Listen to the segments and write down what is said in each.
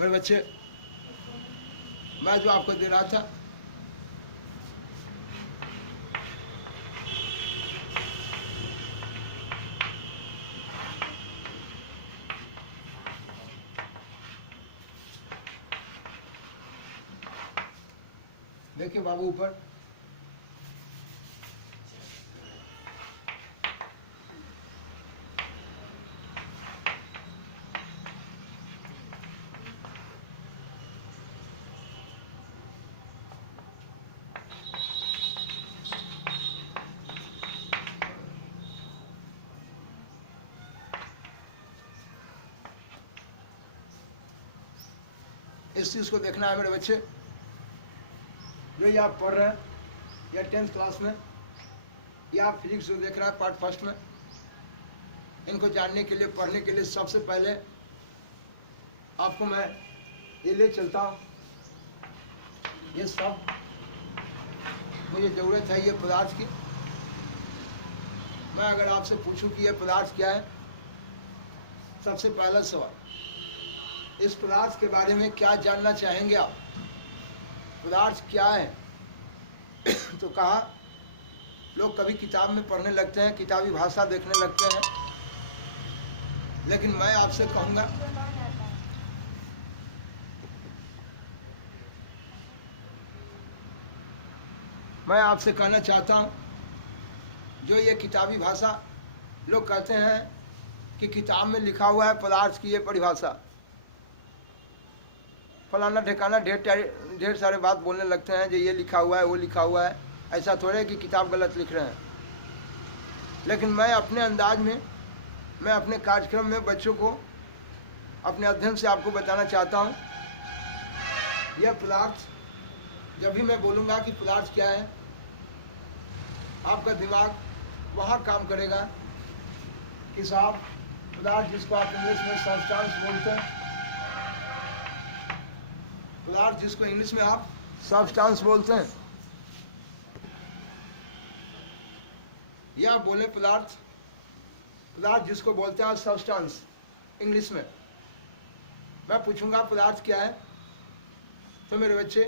मेरे बच्चे, मैं जो आपको दे रहा था देखिए बाबू ऊपर, इस चीज को देखना है मेरे बच्चे। जो ये आप पढ़ रहे हैं या 10th क्लास में, या आप फिजिक्स जो देख रहे हैं पार्ट फर्स्ट में, इनको जानने के लिए, पढ़ने के लिए सबसे पहले आपको मैं ये ले चलता हूँ। ये सब मुझे ज़रूरत है ये पदार्थ की। मैं अगर आपसे पूछूं कि ये पदार्थ क्या है, सबसे पहला सवाल, इस पदार्थ के बारे में क्या जानना चाहेंगे आप? पदार्थ क्या है? तो कहा, लोग कभी किताब में पढ़ने लगते हैं, किताबी भाषा देखने लगते हैं, लेकिन मैं आपसे कहूँगा मैं आपसे कहना चाहता हूँ, जो ये किताबी भाषा लोग कहते हैं कि किताब में लिखा हुआ है पदार्थ की ये परिभाषा, फलाना ठिकाना ढेर सारे बात बोलने लगते हैं, जो ये लिखा हुआ है वो लिखा हुआ है। ऐसा थोड़े है कि किताब गलत लिख रहे हैं। लेकिन मैं अपने अंदाज में, मैं अपने कार्यक्रम में बच्चों को अपने अध्ययन से आपको बताना चाहता हूँ, यह पदार्थ, जब भी मैं बोलूँगा कि पदार्थ क्या है, आपका दिमाग वहाँ काम करेगा कि साहब पदार्थ जिसको आप इंग्लिश में सब्सटेंस बोलते हैं, पदार्थ जिसको इंग्लिश में आप सब्सटेंस बोलते हैं, या बोले पदार्थ, पदार्थ जिसको बोलते हैं सब्सटेंस इंग्लिश में। मैं पूछूंगा पदार्थ क्या है, तो मेरे बच्चे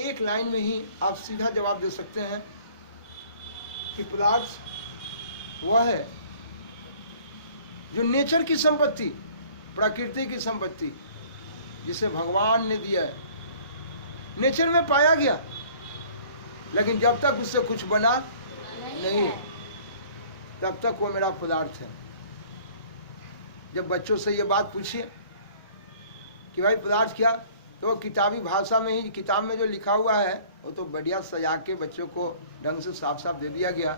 एक लाइन में ही आप सीधा जवाब दे सकते हैं कि पदार्थ वह है जो नेचर की संपत्ति, प्रकृति की संपत्ति, जिसे भगवान ने दिया है, नेचर में पाया गया, लेकिन जब तक उससे कुछ बना नहीं तब तक वो मेरा पदार्थ है। जब बच्चों से ये बात पूछिए कि भाई पदार्थ क्या, तो किताबी भाषा में ही, किताब में जो लिखा हुआ है वो तो बढ़िया सजा के बच्चों को ढंग से साफ साफ दे दिया गया,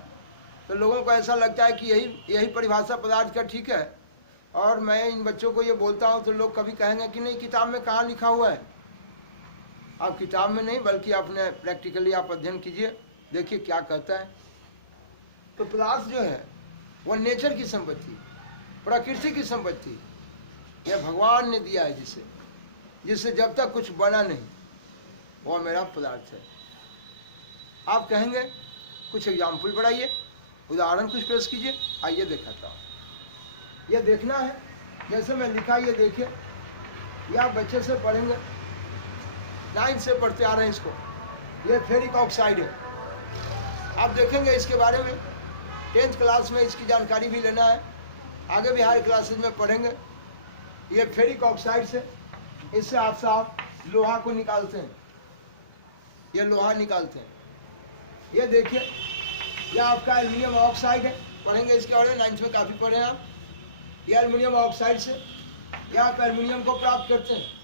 तो लोगों को ऐसा लगता है कि यही परिभाषा पदार्थ का ठीक है। और मैं इन बच्चों को ये बोलता हूँ तो लोग कभी कहेंगे कि नहीं, किताब में कहाँ लिखा हुआ है। आप किताब में नहीं, बल्कि अपने प्रैक्टिकली आप अध्ययन कीजिए, देखिए क्या कहता है। तो पदार्थ जो है वो नेचर की संपत्ति, प्रकृति की संपत्ति, यह भगवान ने दिया है, जिससे जब तक कुछ बना नहीं वो मेरा पदार्थ है। आप कहेंगे कुछ एग्जाम्पल बढ़ाइए, उदाहरण कुछ पेश कीजिए। आइए दिखाता हूँ। ये देखना है, जैसे मैं लिखा, ये देखिए, ये आप बच्चे से पढ़ेंगे, 9th से पढ़ते आ रहे हैं इसको। ये फेरिक ऑक्साइड है, आप देखेंगे इसके बारे में 10th क्लास में इसकी जानकारी भी लेना है, आगे भी हायर क्लासेस में पढ़ेंगे। ये फेरिक ऑक्साइड से, इससे आप साफ लोहा को निकालते हैं, ये लोहा निकालते हैं। ये देखिए, यह आपका एल्युमिनियम ऑक्साइड है, पढ़ेंगे इसके बारे में, 9th में काफ़ी पढ़े हैं आप। ये एल्युमिनियम ऑक्साइड से यह आप एल्युमिनियम को प्राप्त करते हैं।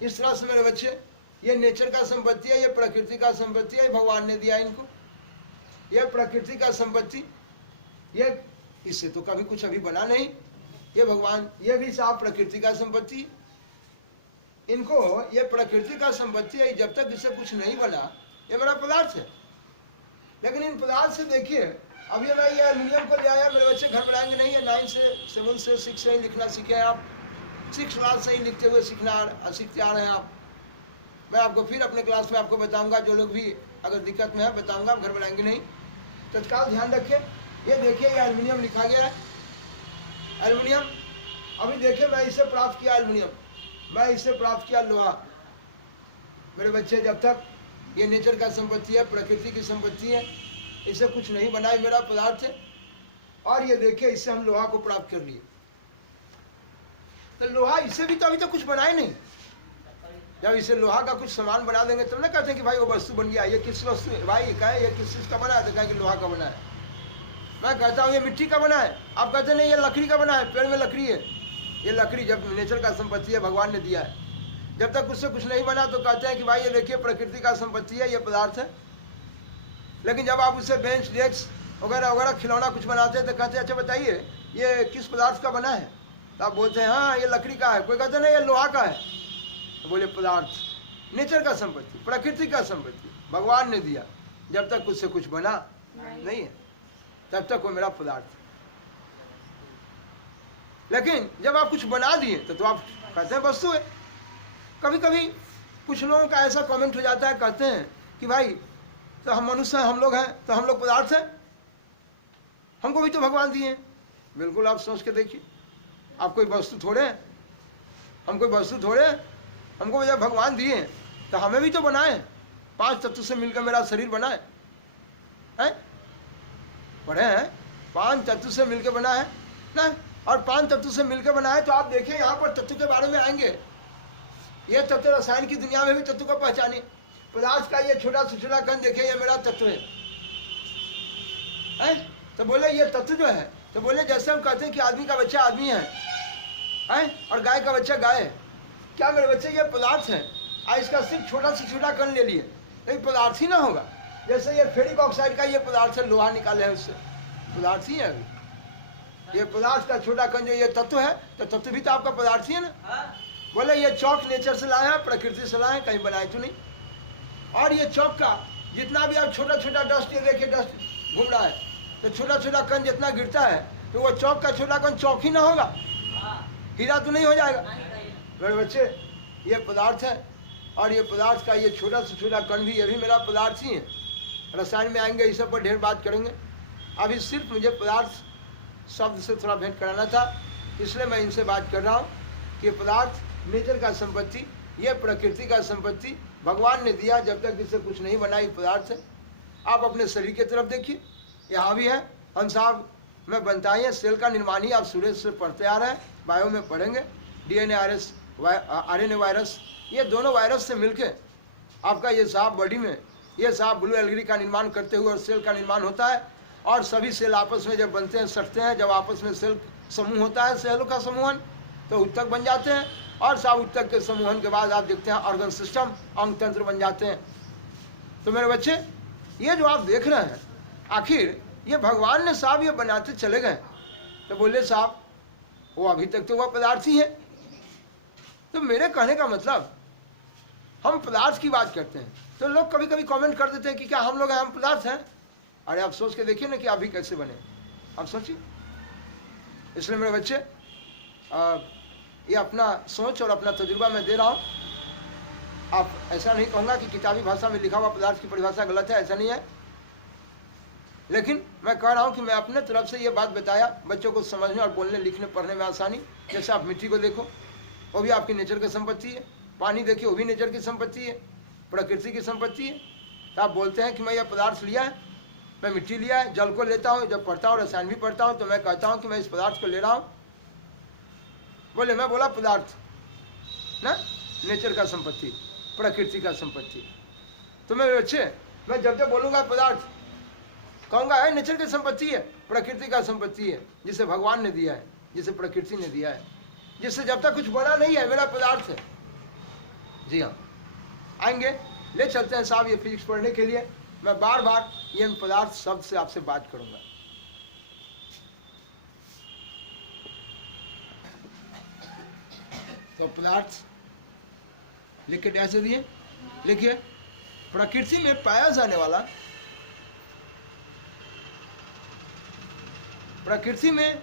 इस तरह से मेरे बच्चे, ये नेचर का संपत्ति है, ये प्रकृति का संपत्ति है, भगवान ने दिया इनको। ये प्रकृति का संपत्ति, ये इससे तो कभी कुछ अभी बना नहीं, ये भगवान, ये भी साफ प्रकृति का संपत्ति। इनको ये प्रकृति का संपत्ति है, जब तक इससे कुछ नहीं बना ये मेरा पदार्थ है। लेकिन इन पदार्थ से देखिए, अब ये मैं ये एल्युमिनियम को ले आया, मेरे बच्चे घर बनाएंगे नहीं, है 9 से 7 से 6 से ही लिखना सीखे हैं आप, 6 क्लास से ही लिखते हुए सीखते आ रहे हैं आप। मैं आपको फिर अपने क्लास में आपको बताऊंगा, जो लोग भी अगर दिक्कत में है बताऊंगा, घर बनाएंगे नहीं। तत्काल ध्यान रखें, ये देखिए ये एल्युमिनियम लिखा गया है, एल्युमिनियम। अभी देखिए मैं इसे प्राप्त किया एल्युमिनियम, मैं इससे प्राप्त किया लोहा। मेरे बच्चे, जब तक ये नेचर का संपत्ति है, प्रकृति की संपत्ति है, इससे कुछ नहीं बना है मेरा पदार्थ है। और ये देखिए, इससे हम लोहा को प्राप्त कर लिए। तो लोहा इससे भी तो अभी तो कुछ बनाए नहीं। जब इसे लोहा का कुछ सामान बना देंगे तब ना कहते हैं कि भाई वो वस्तु बन गया। ये किस वस्तु है भाई? कहे ये किस चीज का बना है? तो कहे कि लोहा का बना है। मैं कहता हूँ ये मिट्टी का बना है, आप कहते नहीं ये लकड़ी का बना है, पेड़ में लकड़ी है। ये लकड़ी जब नेचर का संपत्ति है, भगवान ने दिया है। जब तक उससे कुछ नहीं बना तो कहते हैं कि भाई ये देखिए प्रकृति का संपत्ति है, ये पदार्थ है। लेकिन जब आप उससे बेंच, डेस्क वगैरह वगैरह खिलौना कुछ बनाते हैं तो कहते हैं अच्छा बताइए ये किस पदार्थ का बना है? तो आप बोलते हैं हाँ ये लकड़ी का है। कोई कहते नहीं ये लोहा का है। तो बोले पदार्थ नेचर का संपत्ति, प्रकृति का संपत्ति, भगवान ने दिया। जब तक उससे कुछ बना नहीं है तब तक वो मेरा पदार्थ। लेकिन जब आप कुछ बना दिए तो आप कहते हैं वस्तु है। कभी कभी कुछ लोगों का ऐसा कमेंट हो जाता है, कहते हैं कि भाई तो हम मनुष्य हैं, हम लोग हैं, तो हम लोग पदार्थ हैं, हमको भी तो भगवान दिए हैं। बिल्कुल आप सोच के देखिए, आप कोई वस्तु थोड़े हैं, हम कोई वस्तु थोड़े हैं। हमको जब भगवान दिए हैं तो हमें भी तो बनाए। 5 तत्व से मिलकर मेरा शरीर बना है, पढ़े हैं 5 तत्व से मिलकर बना है ना। और 5 तत्व से मिलकर बना है तो आप देखें यहाँ पर तत्व के बारे में आएंगे। ये तत्व रसायन की दुनिया में भी तत्व को पहचाने। पदार्थ का ये छोटा से छोटा कण देखे, ये मेरा तत्व है। तो बोले ये तत्व जो है, तो बोले जैसे हम कहते हैं कि आदमी का बच्चा आदमी है और गाय का बच्चा गाय है। क्या मेरे बच्चे ये पदार्थ है? इसका सिर्फ छोटा से छोटा कण ले लिए, लेकिन पदार्थ ही ना होगा। जैसे ये फेरिक ऑक्साइड का ये पदार्थ है, लोहा निकाले हैं उससे, पदार्थ ही है। अभी ये पदार्थ का छोटा कण जो ये तत्व है, तो तत्व भी तो आपका पदार्थ ही है ना। बोले ये चौक नेचर से लाए हैं, प्रकृति से लाए हैं, कहीं बनाए तो नहीं। और ये चौक का जितना भी आप छोटा छोटा डस्ट, ये देखिए डस्ट घूम रहा है, तो छोटा छोटा कण जितना गिरता है तो वो चौक का छोटा कण चौक ही ना होगा, हीरा तो नहीं हो जाएगा। मेरे बच्चे ये पदार्थ है, और ये पदार्थ का ये छोटा से छोटा कण भी, ये भी मेरा पदार्थ ही है। रसायन में आएंगे, इस सब पर ढेर बात करेंगे। अभी सिर्फ मुझे पदार्थ शब्द से थोड़ा भेंट कराना था, इसलिए मैं इनसे बात कर रहा हूँ कि पदार्थ नेचर का संपत्ति, ये प्रकृति का संपत्ति भगवान ने दिया। जब तक इससे कुछ नहीं बना, ये पदार्थ है। आप अपने शरीर की तरफ देखिए, यहाँ भी है। हम साहब में बनता ही है, सेल का निर्माण ही आप सूर्य से पढ़ते आ रहे हैं, बायो में पढ़ेंगे। DNA RNA वायरस, ये दोनों वायरस से मिलके आपका ये साहब बॉडी में ये साहब ब्लू एलगी का निर्माण करते हुए और सेल का निर्माण होता है। और सभी सेल आपस में जब बनते हैं, सटते हैं, जब आपस में सेल समूह होता है, सेलों का समूहन, तो उत्तक बन जाते हैं। और साहब उत्तक के समूहन के बाद आप देखते हैं ऑर्गन सिस्टम, अंग तंत्र बन जाते हैं। तो मेरे बच्चे ये जो आप देख रहे हैं, आखिर ये भगवान ने साहब ये बनाते चले गए। तो बोले साहब वो अभी तक तो वह पदार्थ ही है। तो मेरे कहने का मतलब, हम पदार्थ की बात करते हैं तो लोग कभी कभी कमेंट कर देते हैं कि क्या हम लोग हैं, हम पदार्थ हैं। अरे आप सोच के देखिए ना कि अभी कैसे बने, आप सोचिए। इसलिए मेरे बच्चे ये अपना सोच और अपना तजुर्बा मैं दे रहा हूँ। आप ऐसा नहीं कहूँगा कि किताबी भाषा में लिखा हुआ पदार्थ की परिभाषा गलत है, ऐसा नहीं है। लेकिन मैं कह रहा हूँ कि मैं अपने तरफ से ये बात बताया, बच्चों को समझने और बोलने लिखने पढ़ने में आसानी। जैसे आप मिट्टी को देखो, वो भी आपकी नेचर की संपत्ति है। पानी देखिए, वो भी नेचर की संपत्ति है, प्रकृति की संपत्ति है। तो आप बोलते हैं कि मैं ये पदार्थ लिया है, मैं मिट्टी लिया है, जल को लेता हूँ, जब पढ़ता हूँ रसायन भी पढ़ता हूँ, तो मैं कहता हूँ कि मैं इस पदार्थ को ले रहा हूँ। बोले मैं बोला पदार्थ ना, नेचर का संपत्ति, प्रकृति का संपत्ति। तो मेरे बच्चे मैं जब जब बोलूँगा पदार्थ, कहूँगा है नेचर की संपत्ति है, प्रकृति का संपत्ति है, जिसे भगवान ने दिया है, जिसे प्रकृति ने दिया है, जिससे जब तक कुछ बना नहीं है, मेरा पदार्थ है। जी हाँ, आएंगे, ले चलते हैं साहब ये फिजिक्स पढ़ने के लिए। मैं बार बार ये पदार्थ शब्द से आपसे बात करूंगा। तो पदार्थ लिख के ऐसे दिए, लिखिए प्रकृति में पाया जाने वाला, प्रकृति में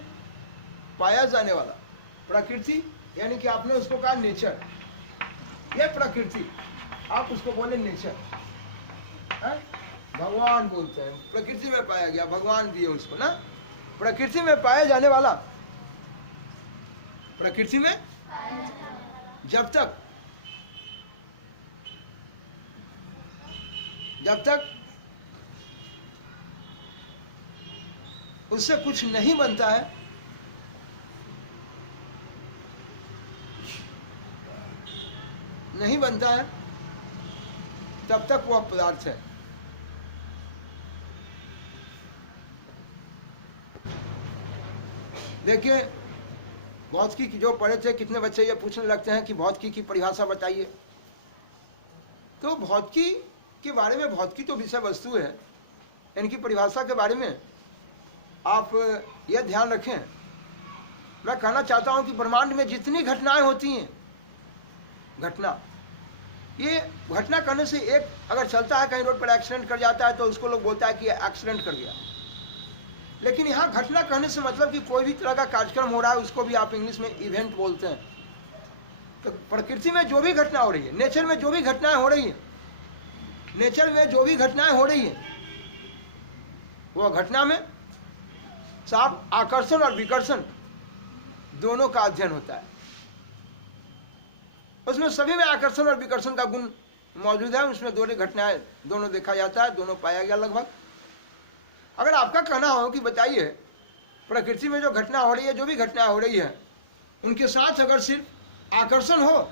पाया जाने वाला, प्रकृति यानी कि आपने उसको कहा नेचर, ये प्रकृति, आप उसको बोले नेचर, भगवान बोलते हैं। प्रकृति में पाया गया, भगवान दिए उसको ना। प्रकृति में पाया जाने वाला, प्रकृति में जब तक उससे कुछ नहीं बनता है, तब तक वह पदार्थ है। देखिए, भौतिकी की जो पढ़े थे, कितने बच्चे ये पूछने लगते हैं कि भौतिकी की परिभाषा बताइए। तो भौतिकी के बारे में, भौतिकी तो विषय वस्तु है, इनकी परिभाषा के बारे में आप यह ध्यान रखें। मैं कहना चाहता हूं कि ब्रह्मांड में जितनी घटनाएं होती हैं, ये घटना करने से एक अगर चलता है, कहीं रोड पर एक्सीडेंट कर जाता है तो उसको लोग बोलता है कि एक्सीडेंट कर गया। लेकिन यहाँ घटना कहने से मतलब कि कोई भी तरह का कार्यक्रम हो रहा है, उसको भी आप इंग्लिश में इवेंट बोलते हैं। तो प्रकृति में जो भी घटना हो रही है, नेचर में जो भी घटनाएं हो रही है, वो घटना में साफ आकर्षण और विकर्षण दोनों का अध्ययन होता है। उसमें सभी में आकर्षण और विकर्षण का गुण मौजूद है। उसमें दोनों घटनाएं दोनों देखा जाता है, दोनों पाया गया लगभग। अगर आपका कहना हो कि बताइए प्रकृति में जो घटना हो रही है, जो भी घटना हो रही है, उनके साथ अगर सिर्फ आकर्षण हो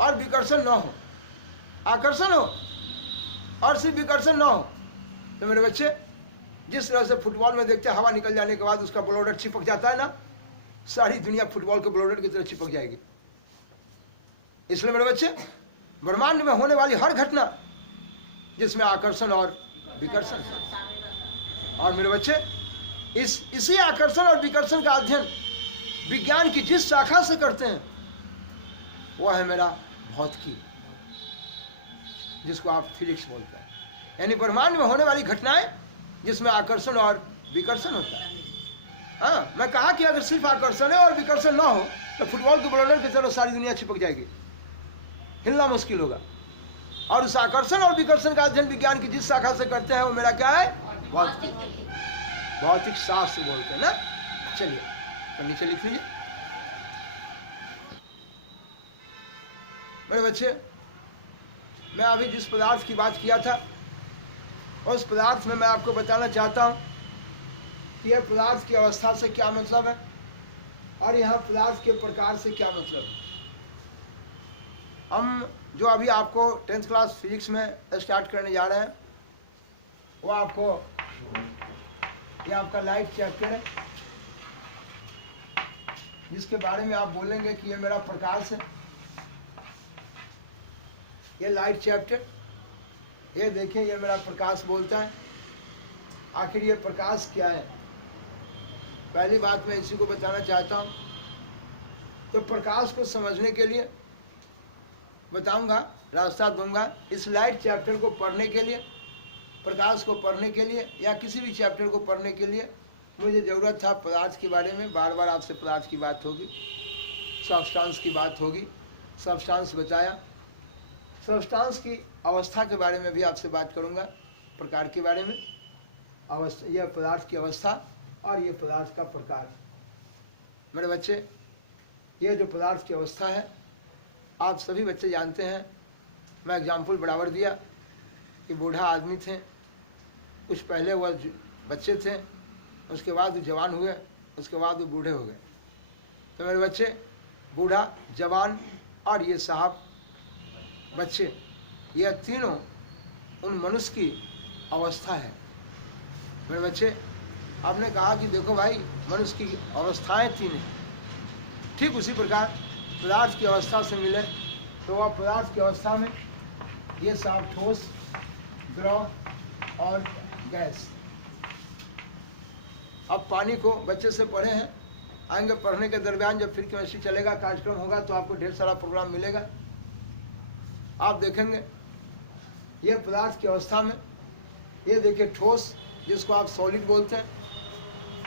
और विकर्षण न हो, आकर्षण हो और सिर्फ विकर्षण न हो, तो मेरे बच्चे, जिस तरह से फुटबॉल में देखते हैं हवा निकल जाने के बाद उसका ब्लोडर चिपक जाता है ना, सारी दुनिया फुटबॉल के ब्लोडर की तरह चिपक जाएगी। इसलिए मेरे बच्चे, ब्रह्मांड में होने वाली हर घटना जिसमें आकर्षण और विकर्षण, और मेरे बच्चे इसी आकर्षण और विकर्षण का अध्ययन विज्ञान की जिस शाखा से करते हैं वह है मेरा भौतिकी, जिसको आप फिजिक्स बोलते हैं। यानी ब्रह्मांड में होने वाली घटनाएं जिसमें आकर्षण और विकर्षण होता है। हाँ, मैं कहा कि अगर सिर्फ आकर्षण है और विकर्षण ना हो तो फुटबॉल के ब्लोडर की तरह सारी दुनिया चिपक जाएगी, हिलना मुश्किल होगा। और उस आकर्षण और विकर्षण का अध्ययन विज्ञान की जिस शाखा से करते हैं वो मेरा क्या है? भौतिक शास्त्र बोलते हैं ना। चलिए तो नीचे लिख लीजिए मेरे बच्चे। मैं अभी जिस पदार्थ की बात किया था उस पदार्थ में मैं आपको बताना चाहता हूं कि यह पदार्थ की अवस्था से क्या मतलब है और यह पदार्थ के प्रकार से क्या मतलब है। हम जो अभी आपको 10th क्लास फिजिक्स में स्टार्ट करने जा रहे हैं वो आपको, ये आपका लाइट चैप्टर है जिसके बारे में आप बोलेंगे कि ये मेरा प्रकाश है। ये लाइट चैप्टर, ये देखिए, ये मेरा प्रकाश बोलता है। आखिर ये प्रकाश क्या है? पहली बात मैं इसी को बताना चाहता हूँ। तो प्रकाश को समझने के लिए बताऊंगा, रास्ता दूंगा। इस लाइट चैप्टर को पढ़ने के लिए, प्रकाश को पढ़ने के लिए या किसी भी चैप्टर को पढ़ने के लिए मुझे ज़रूरत था पदार्थ के बारे में। बार बार आपसे पदार्थ की बात होगी, सब्सटेंस की बात होगी, सब्सटेंस बताया। सब्सटेंस की अवस्था के बारे में भी आपसे बात करूंगा, प्रकार के बारे में। अवस्था, यह पदार्थ की अवस्था और ये पदार्थ का प्रकार। मेरे बच्चे, ये जो पदार्थ की अवस्था है आप सभी बच्चे जानते हैं। मैं एग्जाम्पल बराबर दिया कि बूढ़ा आदमी थे, कुछ पहले वह बच्चे थे, उसके बाद वो जवान हुए, उसके बाद वो बूढ़े हो गए। तो मेरे बच्चे, बूढ़ा, जवान और ये साहब बच्चे, यह तीनों उन मनुष्य की अवस्था है। मेरे बच्चे, आपने कहा कि देखो भाई मनुष्य की अवस्थाएं तीन हैं, ठीक उसी प्रकार पदार्थ की अवस्था से मिले तो वह पदार्थ की अवस्था में ये साफ ठोस, द्रव और गैस। अब पानी को बच्चे से पढ़े हैं, आएंगे पढ़ने के दरमियान जब फिर केमिस्ट्री चलेगा, कार्यक्रम होगा तो आपको ढेर सारा प्रोग्राम मिलेगा। आप देखेंगे ये पदार्थ की अवस्था में, ये देखिए ठोस जिसको आप सॉलिड बोलते हैं,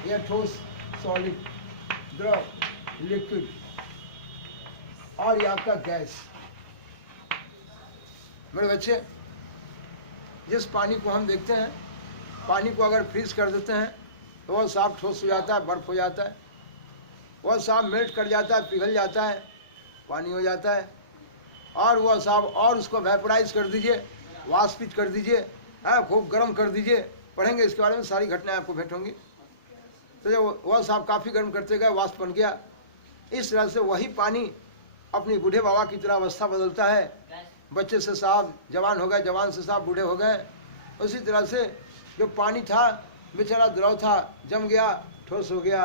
यह ठोस, सॉलिड, द्रव, लिक्विड और ये आपका गैस। मेरे बच्चे, जिस पानी को हम देखते हैं, पानी को अगर फ्रीज कर देते हैं तो वह साफ ठोस हो जाता है, बर्फ हो जाता है। वह साफ मेल्ट कर जाता है, पिघल जाता है, पानी हो जाता है। और वह साहब और उसको वेपराइज कर दीजिए, वाष्पित कर दीजिए, खूब गर्म कर दीजिए। पढ़ेंगे इसके बारे में, सारी घटनाएं आपको भेंट होंगी। तो जब वह साहब काफ़ी गर्म करते गए, वाष्प बन गया। इस तरह से वही पानी अपनी बूढ़े बाबा की तरह अवस्था बदलता है। बच्चे से साहब जवान हो गए, जवान से साहब बूढ़े हो गए। उसी तरह से जो पानी था बेचारा द्रव था, जम गया, ठोस हो गया।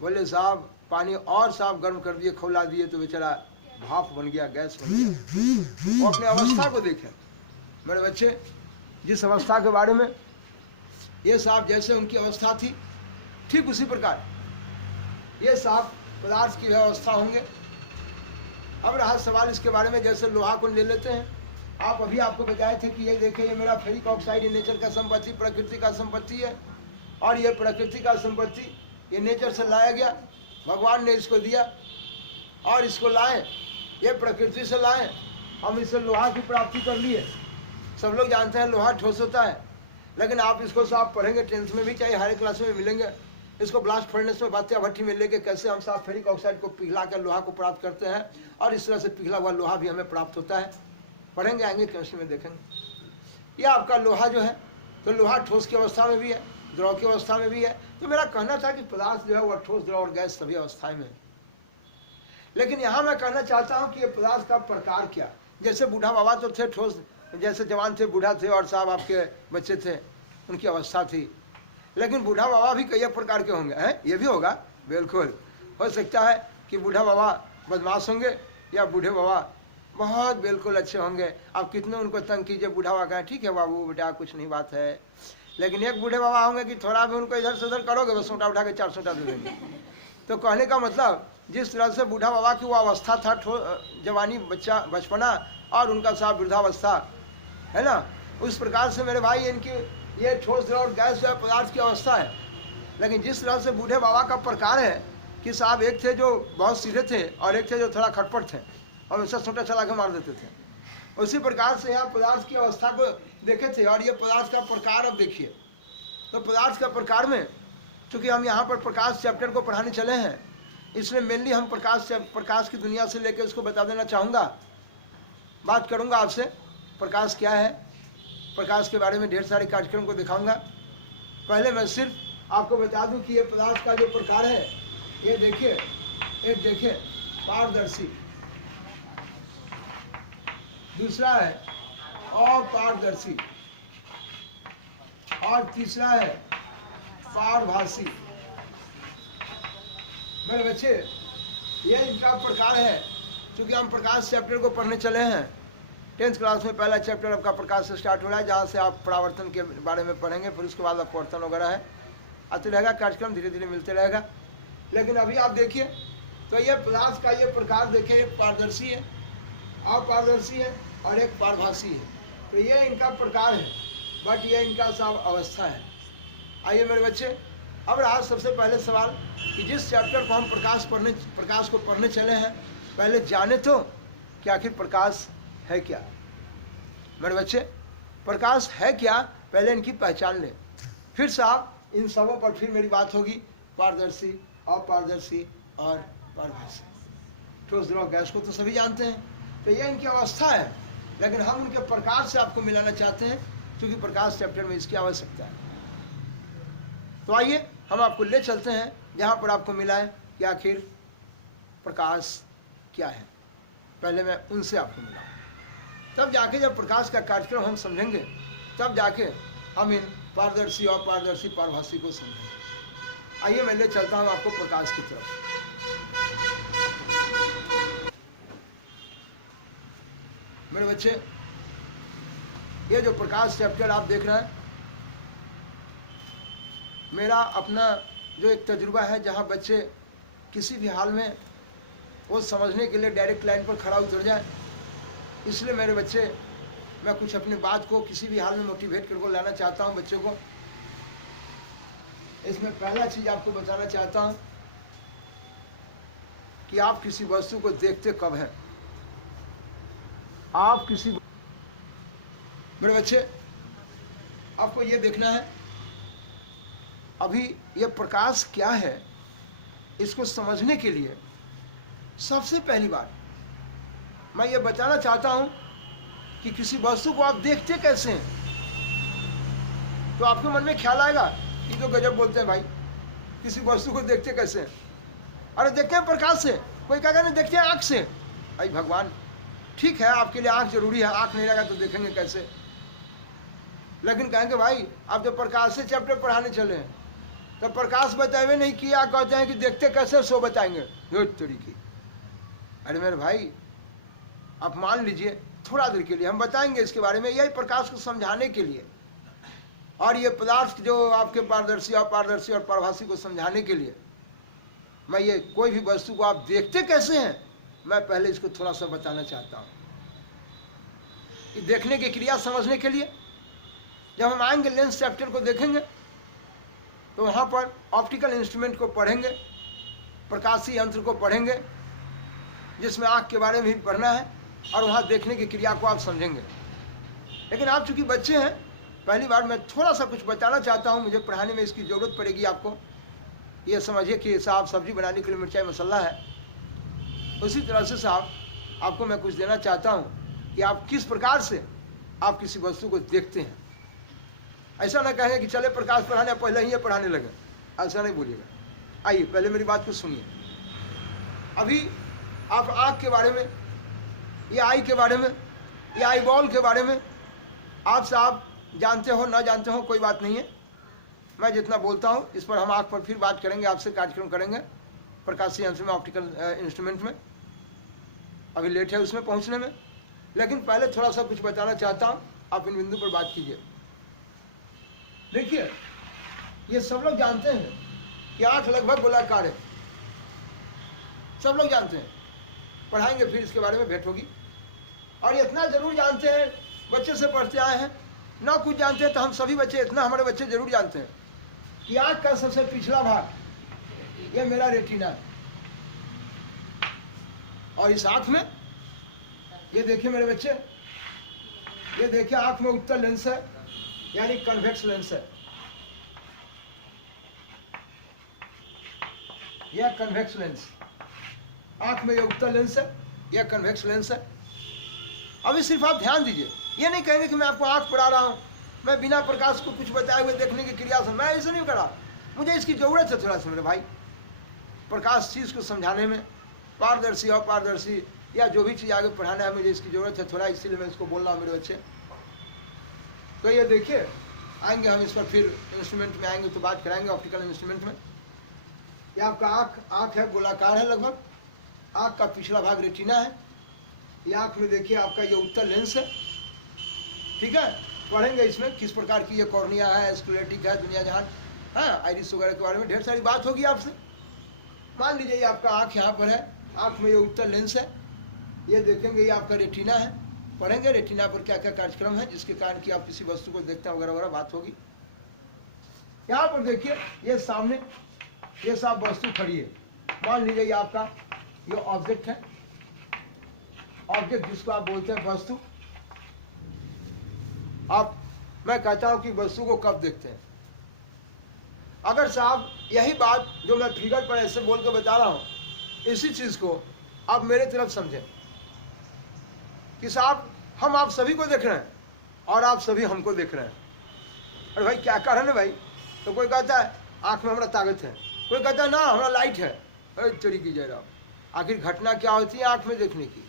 बोले साहब पानी और साहब गर्म कर दिए, खौला दिए तो बेचारा भाप बन गया, गैस बन गया। वो अपने अवस्था को देखें मेरे बच्चे, जिस अवस्था के बारे में ये साहब जैसे उनकी अवस्था थी, ठीक उसी प्रकार ये साहब पदार्थ की व्यवस्था होंगे। अब रहा सवाल इसके बारे में, जैसे लोहा को ले लेते हैं आप, अभी आपको बताए थे कि ये देखिए ये मेरा फेरिक ऑक्साइड, ये नेचर का संपत्ति, प्रकृति का संपत्ति है। और ये प्रकृति का संपत्ति ये नेचर से लाया गया, भगवान ने इसको दिया। और इसको लाए, ये प्रकृति से लाए, हम इससे लोहा की प्राप्ति कर लिए। सब लोग जानते हैं लोहा ठोस होता है, लेकिन आप इसको साफ पढ़ेंगे 10th में भी, चाहे हर क्लास में मिलेंगे। इसको ब्लास्ट फर्नेस में बात्या भट्टी में लेके कैसे हम साफ फेरिक ऑक्साइड को पिघला कर लोहा को प्राप्त करते हैं, और इस तरह से पिघला हुआ लोहा भी हमें प्राप्त होता है। पढ़ेंगे, आएंगे केमिस्ट्री में देखेंगे। यह आपका लोहा जो है, तो लोहा ठोस की अवस्था में भी है, द्रव की अवस्था में भी है। तो मेरा कहना था कि पदार्थ जो है वह ठोस, द्रव और गैस सभी अवस्थाएं में है। लेकिन यहाँ मैं कहना चाहता हूँ कि ये पदार्थ का प्रकार क्या। जैसे बूढ़ा बाबा तो थे ठोस, जैसे जवान थे, बूढ़ा थे, और साहब आपके बच्चे थे, उनकी अवस्था थी। लेकिन बूढ़ा बाबा भी कई प्रकार के होंगे, हैं? ये भी होगा, बिल्कुल हो सकता है कि बूढ़ा बाबा बदमाश होंगे, या बूढ़े बाबा बहुत बिल्कुल अच्छे होंगे। आप कितने उनको तंग कीजिए, बूढ़ा बाबा कहें ठीक है बाबू बेटा कुछ नहीं बात है। लेकिन एक बूढ़े बाबा होंगे कि थोड़ा भी उनको इधर से उधर करोगे, बस सोटा उठा के 4 सोटा दे देंगे। तो कहने का मतलब, जिस तरह से बूढ़ा बाबा की वो अवस्था था, जवानी, बच्चा, बचपना, और उनका साहब वृद्धावस्था, है ना, उस प्रकार से मेरे भाई इनकी ये ठोस, द्रव और गैस जो पदार्थ की अवस्था है। लेकिन जिस तरह से बूढ़े बाबा का प्रकार है कि साहब एक थे जो बहुत सीधे थे, और एक थे जो थोड़ा खटपट थे, और उससे छोटा चला के मार देते थे। उसी प्रकार से यहाँ पदार्थ की अवस्था को देखे थे। और ये पदार्थ का प्रकार अब देखिए, तो पदार्थ का प्रकार में चूँकि हम यहाँ पर प्रकाश चैप्टर को पढ़ाने चले हैं, इसलिए मेनली हम प्रकाश की दुनिया से लेकर उसको बता देना चाहूँगा। बात करूँगा आपसे प्रकाश क्या है, प्रकाश के बारे में ढेर सारे कार्यक्रम को दिखाऊंगा। पहले मैं सिर्फ आपको बता दूं कि ये पदार्थ का जो प्रकार है, ये देखिए, एक देखिए पारदर्शी, दूसरा है अपारदर्शी, और तीसरा है पारभासी। मेरे बच्चे ये इनका प्रकार है। क्योंकि हम प्रकाश चैप्टर को पढ़ने चले हैं, 10th क्लास में पहला चैप्टर आपका प्रकाश से स्टार्ट हो रहा है, जहाँ से आप परावर्तन के बारे में पढ़ेंगे, फिर उसके बाद अपवर्तन वगैरह है, आते रहेगा कार्यक्रम, धीरे धीरे मिलते रहेगा। लेकिन अभी आप देखिए तो ये पदार्थ का ये प्रकार देखिए, एक पारदर्शी है, अपारदर्शी है, और एक पारभासी है। तो ये इनका प्रकार है, बट ये इनका सब अवस्था है। आइए मेरे बच्चे, अब रहा सबसे पहले सवाल कि जिस चैप्टर को हम प्रकाश को पढ़ने चले हैं, पहले जाने तो कि आखिर प्रकाश है क्या। मेरे बच्चे प्रकाश है क्या, पहले इनकी पहचान लें, फिर साहब इन सबों पर फिर मेरी बात होगी, पारदर्शी, अपारदर्शी और पारभासी। ठोस, द्रव, गैस को तो सभी जानते हैं, तो ये इनकी अवस्था है। लेकिन हम उनके प्रकार से आपको मिलाना चाहते हैं, क्योंकि प्रकाश चैप्टर में इसकी आवश्यकता है। तो आइए हम आपको ले चलते हैं जहाँ पर आपको मिला है कि आखिर प्रकाश क्या है। पहले मैं उनसे आपको मिलाऊँ, तब जाके जब प्रकाश का कार्यक्रम हम समझेंगे, तब जाके हम इन पारदर्शी, अपारदर्शी, पारभासी को समझेंगे। आइए मैं ले चलता हूँ आपको प्रकाश की तरफ। मेरे बच्चे ये जो प्रकाश चैप्टर आप देख रहे हैं, मेरा अपना जो एक तजुर्बा है, जहाँ बच्चे किसी भी हाल में वो समझने के लिए डायरेक्ट लाइन पर खड़ा उतर जाए, इसलिए मेरे बच्चे मैं कुछ अपनी बात को किसी भी हाल में मोटिवेट करके लाना चाहता हूँ बच्चों को। इसमें पहला चीज़ आपको बताना चाहता हूँ कि आप किसी वस्तु को देखते कब हैं। आप किसी, मेरे बच्चे आपको ये देखना है, अभी ये प्रकाश क्या है, इसको समझने के लिए सबसे पहली बात मैं ये बताना चाहता हूं कि किसी वस्तु को आप देखते कैसे हैं, तो आपके मन में ख्याल आएगा ये तो गजब बोलते हैं भाई, किसी वस्तु को देखते कैसे हैं? अरे देखते हैं प्रकाश से। कोई कहेगा नहीं देखते हैं आँख से। अरे भगवान, ठीक है आपके लिए आँख जरूरी है, आँख नहीं रहेगा तो देखेंगे कैसे? लेकिन कहेंगे भाई आप जो प्रकाश से चैप्टर पढ़ाने चले हैं तो प्रकाश बताए नहीं किया, कहते हैं कि देखते कैसे सो बताएंगे तरीके। अरे मेरे भाई आप मान लीजिए थोड़ा देर के लिए हम बताएंगे इसके बारे में, यही प्रकाश को समझाने के लिए, और ये पदार्थ जो आपके पारदर्शी अपारदर्शी और पारभासी को समझाने के लिए मैं ये कोई भी वस्तु को आप देखते कैसे हैं, मैं पहले इसको थोड़ा सा बताना चाहता हूँ। देखने की क्रिया समझने के लिए जब हम आएंगे लेंस चैप्टर को देखेंगे तो वहाँ पर ऑप्टिकल इंस्ट्रूमेंट को पढ़ेंगे, प्रकाशीय यंत्र को पढ़ेंगे जिसमें आँख के बारे में भी पढ़ना है, और वहाँ देखने की क्रिया को आप समझेंगे। लेकिन आप चूंकि बच्चे हैं, पहली बार मैं थोड़ा सा कुछ बताना चाहता हूँ, मुझे पढ़ाने में इसकी ज़रूरत पड़ेगी आपको। ये समझिए कि साहब सब्जी बनाने के लिए मिर्चाई मसाला है, उसी तरह से साहब आपको मैं कुछ देना चाहता हूँ कि आप किस प्रकार से आप किसी वस्तु को देखते हैं। ऐसा ना कहें कि चले प्रकाश पढ़ाने पहले ही ये पढ़ाने लगे, ऐसा नहीं बोलिएगा। आइए पहले मेरी बात को सुनिए। अभी आप आँख के बारे में या आई के बारे में या आई बॉल के बारे में आप साहब जानते हो ना जानते हो कोई बात नहीं है, मैं जितना बोलता हूँ इस पर हम आँख पर फिर बात करेंगे, आपसे कार्यक्रम करेंगे प्रकाशीय यंत्र में, ऑप्टिकल इंस्ट्रूमेंट में। अभी लेट है उसमें पहुँचने में, लेकिन पहले थोड़ा सा कुछ बताना चाहता हूँ, आप इन बिंदु पर बात कीजिए। देखिए ये सब लोग जानते हैं कि आँख लगभग गोलाकार है, सब लोग जानते हैं, पढ़ाएंगे फिर इसके बारे में भेंट होगी। और इतना जरूर जानते हैं, बच्चे से पढ़ते आए हैं, ना कुछ जानते हैं तो हम सभी बच्चे, इतना हमारे बच्चे जरूर जानते हैं कि आँख का सबसे पिछला भाग ये मेरा रेटिना है, और इस आँख में ये देखिए मेरे बच्चे, ये देखिए आँख में उत्तल लेंस है, यानी कन्वेक्स लेंस है, यह कन्वेक्स लेंस, आँख में ये उत्तल लेंस है, यह कन्वेक्स लेंस है। अभी सिर्फ आप ध्यान दीजिए, ये नहीं कहेंगे कि मैं आपको आँख पढ़ा रहा हूँ, मैं बिना प्रकाश को कुछ बताए हुए देखने की क्रिया से, मैं ऐसे नहीं करा, मुझे इसकी ज़रूरत है थोड़ा सा मेरे भाई, प्रकाश चीज़ को समझाने में, पारदर्शी अपारदर्शी या जो भी चीज़ आगे पढ़ाना है, मुझे इसकी ज़रूरत है थोड़ा, इसीलिए मैं इसको बोल रहा हूँ मेरे बच्चे। तो ये देखिए आएंगे हम इस पर फिर इंस्ट्रूमेंट में आएंगे तो बात कराएंगे ऑप्टिकल इंस्ट्रूमेंट में। ये आपका आँख है, गोलाकार है लगभग, आँख का पिछला भाग रेटिना है, ये आँख में देखिए आपका ये उत्तल लेंस है, ठीक है। पढ़ेंगे इसमें किस प्रकार की ये कॉर्निया है, स्क्लेरोटिक है, दुनिया जहान है, आइरिस वगैरह के बारे में ढेर सारी बात होगी आपसे। मान लीजिए ये आपका आँख यहाँ पर है, आँख में ये उत्तल लेंस है, ये देखेंगे ये आपका रेटिना है, पढ़ेंगे रेटिना पर क्या क्या कार्यक्रम है जिसके कारण कि आप किसी वस्तु को देखते हैं वगैरह वगैरह बात होगी। यहाँ पर देखिए ये सामने ये सब वस्तु खड़ी है, मान लीजिए ये आपका ये ऑब्जेक्ट है, ऑब्जेक्ट जिसको आप बोलते हैं वस्तु। आप मैं कहता हूं कि वस्तु को कब देखते हैं, अगर साहब यही बात जो मैं फिगर पर ऐसे बोल के बता रहा हूं, इसी चीज को आप मेरे तरफ समझें कि साहब हम आप सभी को देख रहे हैं और आप सभी हमको देख रहे हैं। अरे भाई क्या कारण है भाई, तो कोई कहता है आंख में हमारा ताकत है, कोई कहता है ना हमारा लाइट है। अरे चोरी की जाए आप, आखिर घटना क्या होती है आंख में देखने की,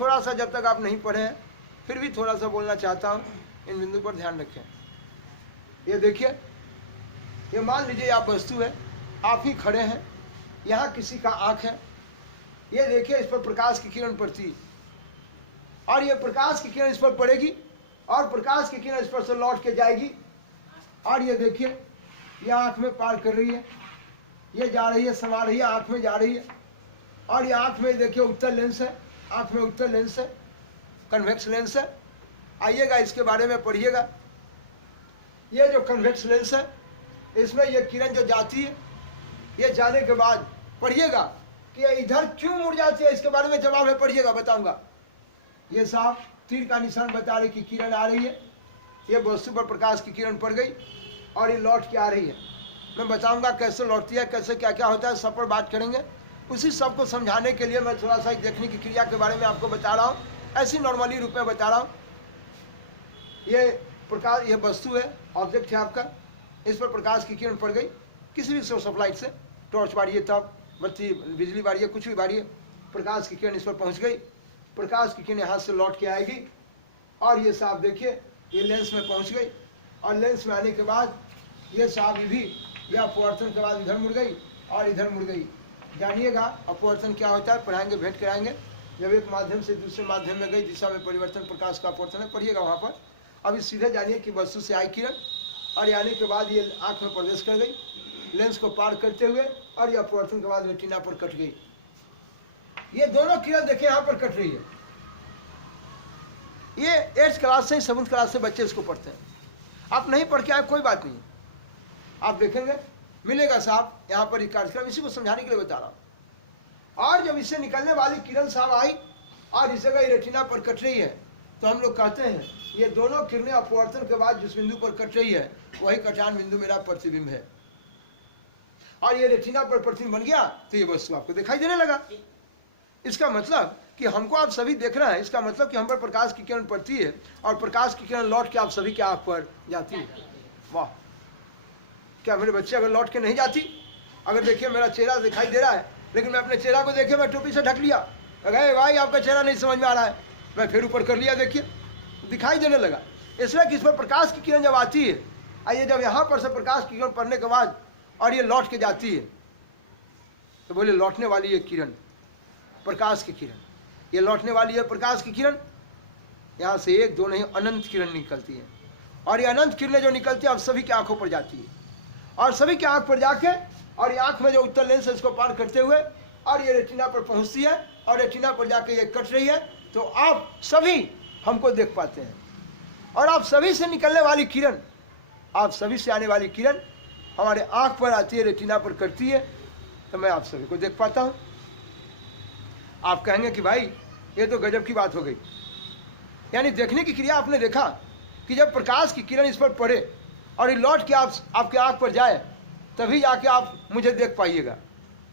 थोड़ा सा जब तक आप नहीं पढ़े हैं फिर भी थोड़ा सा बोलना चाहता हूँ, इन बिंदु पर ध्यान रखें। ये देखिए ये मान लीजिए आप वस्तु है, आप ही खड़े हैं, यहाँ किसी का आँख है, ये देखिए इस पर प्रकाश की किरण पड़ती है और ये प्रकाश की किरण इस पर पड़ेगी और प्रकाश की किरण इस पर से लौट के जाएगी और ये देखिए ये आँख में पार कर रही है, ये जा रही है, समा रही है, आँख में जा रही है और ये आँख में देखिए उत्तल लेंस है, आँख में उत्तल लेंस है, कन्वेक्स लेंस है। आइएगा इसके बारे में पढ़िएगा। ये जो कन्वेक्स लेंस है इसमें ये किरण जो जाती है, ये जाने के बाद पढ़िएगा कि ये इधर क्यों मुड़ जाती है, इसके बारे में जवाब है, पढ़िएगा बताऊंगा। ये साहब तीर का निशान बता रहे कि किरण आ रही है, ये वस्तु पर प्रकाश की किरण पड़ गई और ये लौट के आ रही है। मैं बताऊंगा कैसे लौटती है, कैसे क्या क्या होता है, सब पर बात करेंगे। उसी सब को समझाने के लिए मैं थोड़ा सा देखने की क्रिया के बारे में आपको बता रहा हूँ, ऐसी नॉर्मली रूप में बता रहा हूँ। ये प्रकाश, ये वस्तु है, ऑब्जेक्ट है आपका, इस पर प्रकाश की किरण पड़ गई किसी भी सोर्स ऑफ लाइट से, टॉर्च बारिए, तब बत्ती, बिजली बारिए, कुछ भी बारिए, प्रकाश की किरण इस पर पहुंच गई। प्रकाश की किरण यहाँ से लौट के आएगी और ये साफ देखिए ये लेंस में पहुंच गई, और लेंस में आने के बाद ये साफ भी यह अपवर्तन के बाद इधर मुड़ गई और इधर मुड़ गई। जानिएगा अपवर्तन क्या होता है, पढ़ाएंगे, भेंट कराएंगे। जब एक माध्यम से दूसरे माध्यम में गई दिशा में परिवर्तन प्रकाश का अपवर्तन है, पढ़िएगा वहाँ पर। अभी सीधे जानिए कि वस्तु से आई किरण और आने के बाद ये आँख में प्रवेश कर गई लेंस को पार करते हुए, और ये अपवर्तन के बाद रेटिना पर कट गई। ये दोनों किरण देखे यहाँ पर कट रही है। ये 8th क्लास से 7th क्लास से बच्चे इसको पढ़ते हैं। आप नहीं पढ़ के आए कोई बात नहीं, आप देखेंगे मिलेगा साहब यहाँ पर ये कार्यक्रम, इसी को समझाने के लिए बता रहा हूँ। और जब इससे निकलने वाली किरण साहब आई और इस जगह रेटिना पर कट रही है, तो हम लोग कहते हैं ये दोनों किरणें अपवर्तन के बाद जिस बिंदु पर कट रही है वही कटान बिंदु मेरा प्रतिबिंब है। और ये रेटिना पर प्रतिबिंब बन गया तो ये वस्तु आपको दिखाई देने लगा। इसका मतलब कि हमको आप सभी देख रहे हैं, इसका मतलब कि हम पर प्रकाश की किरण पड़ती है और प्रकाश की किरण लौट के आप सभी के आँख पर जाती है। वाह, क्या मेरे बच्चे अगर लौट के नहीं जाती? अगर देखिए मेरा चेहरा दिखाई दे रहा है, लेकिन मैं अपने चेहरा को देखिए मैं टोपी से ढक लिया, अरे भाई आपका चेहरा नहीं समझ में आ रहा है, मैं फिर ऊपर कर लिया, देखिए दिखाई देने लगा। इसलिए कि इस पर प्रकाश की किरण जब आती है, आइए जब यहाँ पर से प्रकाश की किरण पड़ने के बाद और ये लौट के जाती है, तो बोले लौटने वाली ये किरण प्रकाश की किरण, ये लौटने वाली है प्रकाश की किरण। यहाँ से एक दो नहीं अनंत किरण निकलती है, और ये अनंत किरणें जो निकलती है अब सभी की आंखों पर जाती है, और सभी की आंख पर जाके और ये आंख में जो उत्तर लेंस है इसको पार करते हुए और ये रेटिना पर पहुंचती है, और रेटिना पर जाके ये कट रही है, तो आप सभी हमको देख पाते हैं। और आप सभी से निकलने वाली किरण, आप सभी से आने वाली किरण हमारे आंख पर आती है, रेटिना पर कटती है, तो मैं आप सभी को देख पाता हूँ। आप कहेंगे कि भाई ये तो गजब की बात हो गई, यानी देखने की क्रिया आपने देखा कि जब प्रकाश की किरण इस पर पड़े और ये लौट के आपके आंख पर जाए तभी जाके आप मुझे देख पाइएगा।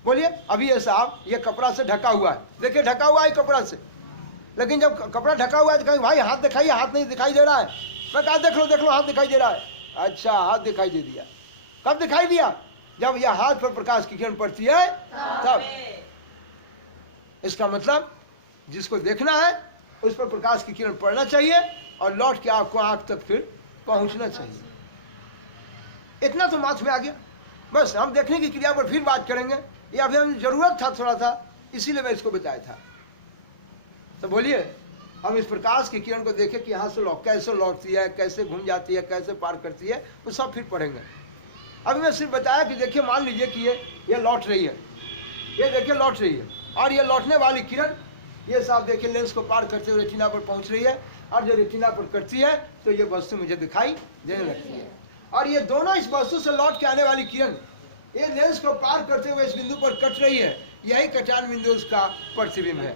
बोलिए अभी ये साहब ये कपड़ा से ढका हुआ है, देखिए ढका हुआ है कपड़ा से, लेकिन जब कपड़ा ढका हुआ है तो कहीं भाई हाथ दिखाइए, हाथ नहीं दिखाई दे रहा है। मैं कहा देख लो हाथ दिखाई दे रहा है। अच्छा हाथ दिखाई दे दिया, कब दिखाई दिया? जब यह हाथ पर प्रकाश की किरण पड़ती है तब। इसका मतलब जिसको देखना है उस पर प्रकाश की किरण पड़ना चाहिए और लौट के आपको आंख तक फिर पहुंचना चाहिए। इतना तो माथ में आ गया। बस हम देखने की क्रिया पर फिर बात करेंगे, ये अभी हमें जरूरत था थोड़ा सा, इसीलिए मैं इसको बताया था। तो बोलिए हम इस प्रकाश की किरण को देखें कि यहाँ से कैसे लौटती है, कैसे घूम जाती है, कैसे पार करती है, वो सब फिर पढ़ेंगे। अभी मैं सिर्फ बताया कि देखिए मान लीजिए कि ये लौट रही है, ये देखिए लौट रही है, और ये लौटने वाली किरण ये साफ देखिए लेंस को पार करते हुए रेटिना पर पहुंच रही है, और जो रेटिना पर करती है तो ये वस्तु मुझे दिखाई देने लगती है। और ये दोनों इस वस्तु से लौट के आने वाली किरण ये लेंस को पार करते हुए इस बिंदु पर कट रही है, यही कटान बिंदु उसका प्रतिबिंब है।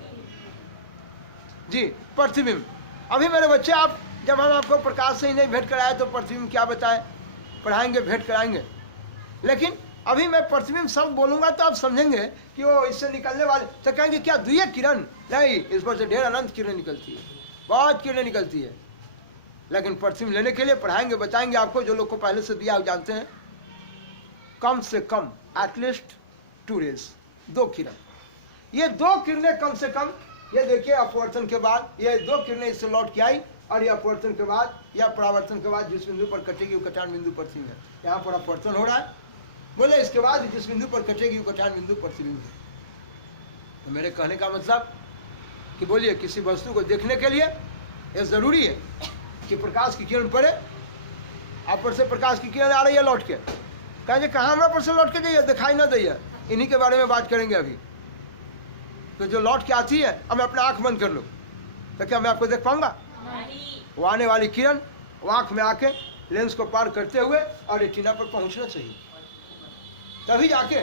जी प्रतिबिंब। अभी मेरे बच्चे आप जब हम आपको प्रकाश से ही नहीं भेंट कराए तो प्रतिबिंब क्या बताए, पढ़ाएंगे, भेंट कराएंगे, लेकिन अभी मैं प्रतिबिंब शब्द बोलूंगा तो आप समझेंगे कि वो इससे निकलने वाले, तो कहेंगे क्या द्वितीय किरण? नहीं, इस पर से ढेर अनंत किरण निकलती है, बहुत किरण निकलती है। लेकिन प्रतिबिंब लेने के लिए पढ़ाएंगे, बताएंगे आपको, जो लोग को पहले से दिया आप जानते हैं, कम से कम एटलीस्ट 2 रेज, 2 किरण। ये 2 किरणें कम से कम, ये देखिए अपवर्तन के बाद ये 2 किरणें इससे लौट के आई, और ये अपवर्तन के बाद या परावर्तन के बाद जिस बिंदु पर कटेगी वो कटान बिंदु प्रतिबिंब है। यहाँ पर अपवर्तन हो रहा है, बोले इसके बाद जिस बिंदु पर कटेगी वो कटान बिंदु प्रतिबिंब है। तो मेरे कहने का मतलब कि बोलिए किसी वस्तु को देखने के लिए ये जरूरी है कि प्रकाश की किरण पड़े, आप पर से प्रकाश की किरण आ रही है लौट के, कहेंगे कहाँ हमारा पर से लौट के जाइए, दिखाई ना दैया, इन्हीं के बारे में बात करेंगे अभी। तो जो लौट के आती है, अब मैं अपना आंख बंद कर लूँ तो क्या मैं आपको देख पाऊंगा? वो आने वाली किरण वो आंख में आके लेंस को पार करते हुए और रेटिना पर पहुंचना चाहिए, तभी जाके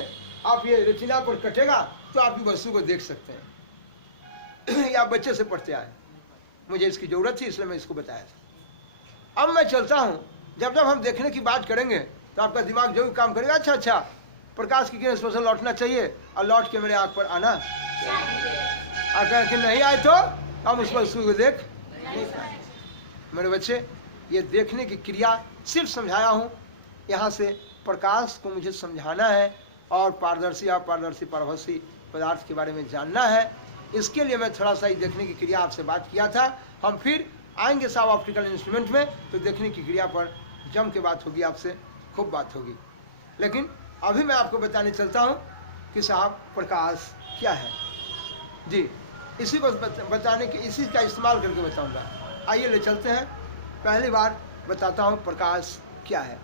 आप ये रेटिना पर कटेगा तो आप वस्तु को देख सकते हैं। ये आप बच्चे से पढ़ते आए, मुझे इसकी जरूरत थी इसलिए मैं इसको बताया था। अब मैं चलता हूँ, जब जब हम देखने की बात करेंगे तो आपका दिमाग जरूर काम करेगा, अच्छा प्रकाश की किरण इस पर से लौटना चाहिए और लौट के मेरे आँख पर आना अगर कि नहीं आए तो हम उस वस्तु को देख नहीं पाए। मेरे बच्चे, ये देखने की क्रिया सिर्फ समझाया हूँ, यहाँ से प्रकाश को मुझे समझाना है और पारदर्शी अपारदर्शी पारभासी पदार्थ के बारे में जानना है। इसके लिए मैं थोड़ा सा ही देखने की क्रिया आपसे बात किया था। हम फिर आएंगे साहब ऑप्टिकल इंस्ट्रूमेंट में, तो देखने की क्रिया पर जम के बात होगी, आपसे खूब बात होगी। लेकिन अभी मैं आपको बताने चलता हूँ कि साहब प्रकाश क्या है। जी, इसी को बताने के, इसी का इस्तेमाल करके बताऊँगा। आइए ले चलते हैं। पहली बार बताता हूँ प्रकाश क्या है।